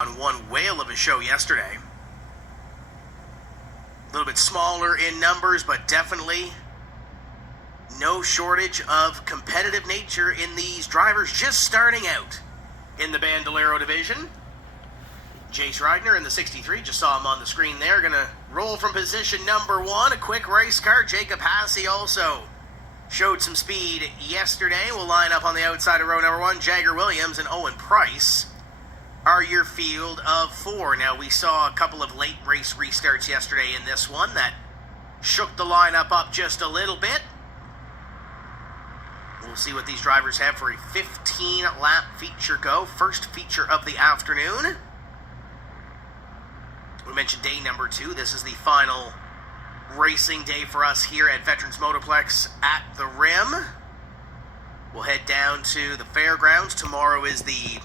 On one whale of a show yesterday. A little bit smaller in numbers, but definitely no shortage of competitive nature in these drivers just starting out in the Bandolero division. Jace Reidner in the 63, just saw him on the screen there, gonna roll from position number 1, a quick race car. Jacob Hassey also showed some speed yesterday. Will line up on the outside of row number 1. Jagger Williams and Owen Price are your field of 4. Now, we saw a couple of late race restarts yesterday in this one that shook the lineup up just a little bit. We'll see what these drivers have for a 15-lap feature go. First feature of the afternoon. We mentioned day number 2. This is the final racing day for us here at Veterans Motorplex at the Rim. We'll head down to the fairgrounds. Tomorrow is the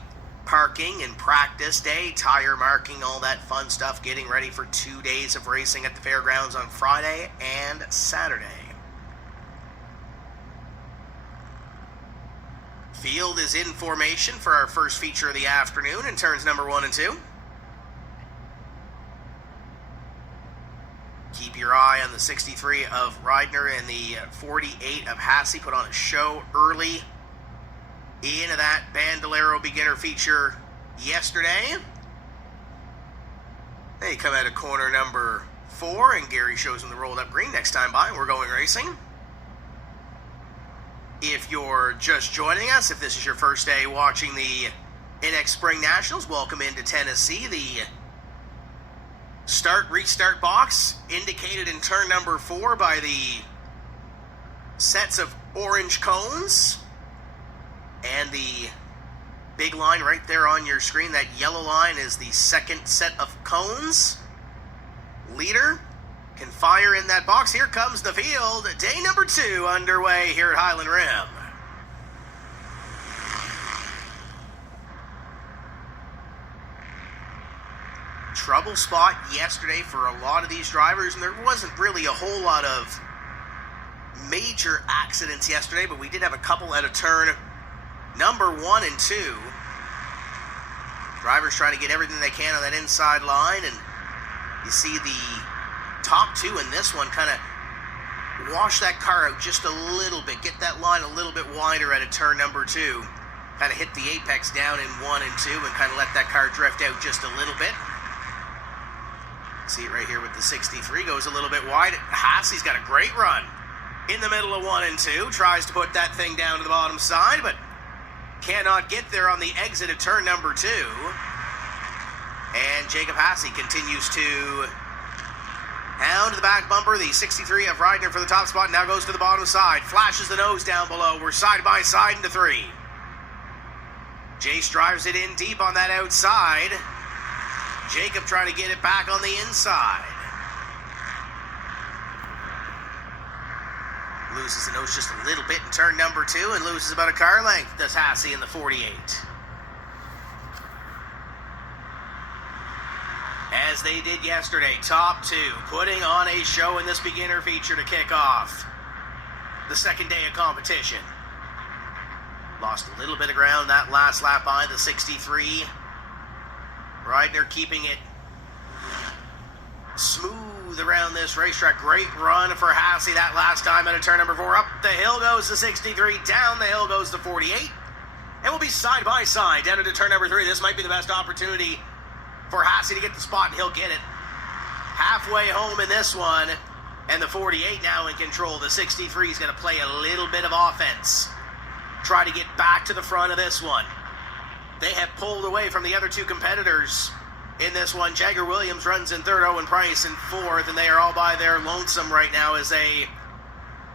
parking and practice day, tire marking, all that fun stuff, getting ready for 2 days of racing at the fairgrounds on Friday and Saturday. Field is in formation for our first feature of the afternoon in turns number 1 and 2. Keep your eye on the 63 of Reidner and the 48 of Hassey. Put on a show early into that Bandolero beginner feature yesterday. They come out of corner number 4, and Gary shows them the rolled up green. Next time by, we're going racing. If you're just joining us, if this is your first day watching the INEX Spring Nationals, welcome into Tennessee. The start-restart box indicated in turn number 4 by the sets of orange cones. And the big line right there on your screen, that yellow line, is the second set of cones. Leader can fire in that box. Here comes the field. Day number 2 underway here at Highland Rim. Trouble spot yesterday for a lot of these drivers, and there wasn't really a whole lot of major accidents yesterday, but we did have a couple at a turn number 1 and 2. Drivers trying to get everything they can on that inside line, and you see the top 2 in this one kind of wash that car out just a little bit, get that line a little bit wider at a turn number 2. Kind of hit the apex down in 1 and 2 and kind of let that car drift out just a little bit. See it right here with the 63, goes a little bit wide. Hassey's got a great run in the middle of 1 and 2, tries to put that thing down to the bottom side, but cannot get there on the exit of turn number 2. And Jacob Hassey continues to hound the back bumper. The 63 of Reidner for the top spot now goes to the bottom side. Flashes the nose down below. We're side by side into 3. Jace drives it in deep on that outside. Jacob trying to get it back on the inside. Loses the nose just a little bit in turn number 2 and loses about a car length, does Hassey in the 48. As they did yesterday, top 2, putting on a show in this beginner feature to kick off the second day of competition. Lost a little bit of ground that last lap by the 63. Reidner keeping it smooth around this racetrack. Great run for Hassey that last time at a turn number 4. Up the hill goes the 63, down the hill goes the 48. And we'll be side by side down into turn number 3. This might be the best opportunity for Hassey to get the spot, and he'll get it halfway home in this one. And the 48 now in control. The 63 is going to play a little bit of offense. Try to get back to the front of this one. They have pulled away from the other 2 competitors in this one. Jagger Williams runs in 3rd, Owen Price in 4th, and they are all by their lonesome right now as they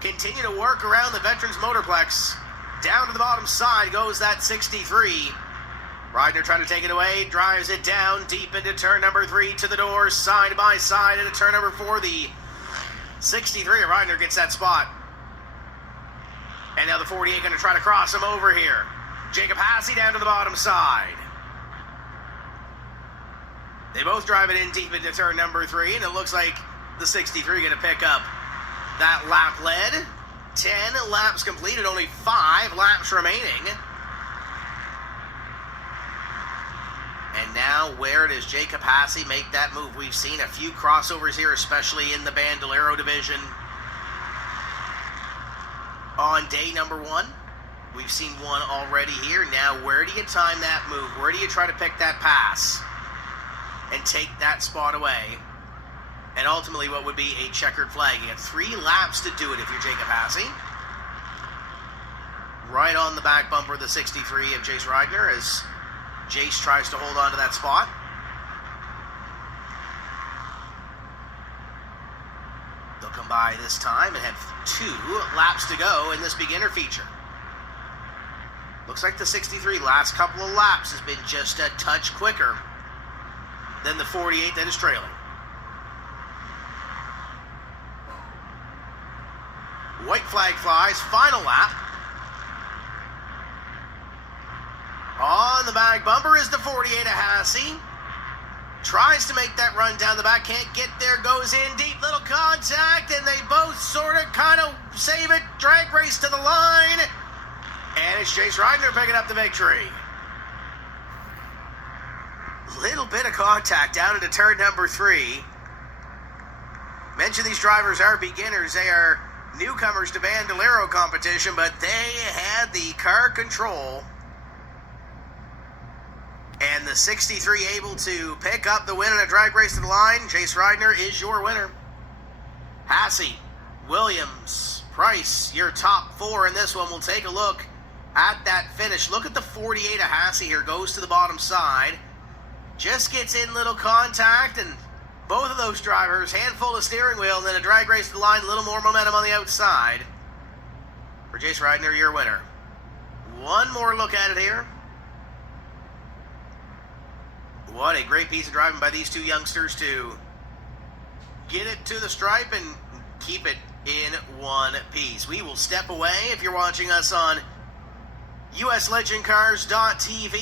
continue to work around the Veterans Motorplex. Down to the bottom side goes that 63. Reidner trying to take it away, drives it down deep into turn number 3 to the door, side by side into turn number 4. The 63 of Reidner gets that spot. And now the 48 going to try to cross him over here. Jacob Hassey down to the bottom side. They both drive it in deep into turn number 3, and it looks like the 63 going to pick up that lap lead. 10 laps completed, only 5 laps remaining. And now, where does Jacob Hasse make that move? We've seen a few crossovers here, especially in the Bandolero division. On day number 1, we've seen one already here. Now, where do you time that move? Where do you try to pick that pass and take that spot away? And ultimately, what would be a checkered flag? You have 3 laps to do it if you're Jacob Hasse. Right on the back bumper of the 63 of Jace Reigner as Jace tries to hold on to that spot. They'll come by this time and have 2 laps to go in this beginner feature. Looks like the 63 last couple of laps has been just a touch quicker than the 48 that is trailing. White flag flies, final lap. On the back bumper is the 48 of Hasse. Tries to make that run down the back, can't get there, goes in deep, little contact, and they both sort of kind of save it. Drag race to the line, and it's Jace Reigner picking up the victory. Little bit of contact down into turn number 3. Mention these drivers are beginners. They are newcomers to Bandolero competition, but they had the car control. And the 63 able to pick up the win in a drag race to the line. Jace Reigner is your winner. Hasse, Williams, Price, your top 4 in this one. We'll take a look at that finish. Look at the 48 of Hasse here. Goes to the bottom side. Just gets in little contact, and both of those drivers, handful of steering wheel, and then a drag race to the line. A little more momentum on the outside. For Jace Reigner, your winner. One more look at it here. What a great piece of driving by these 2 youngsters to get it to the stripe and keep it in one piece. We will step away if you're watching us on USLegendCars.tv.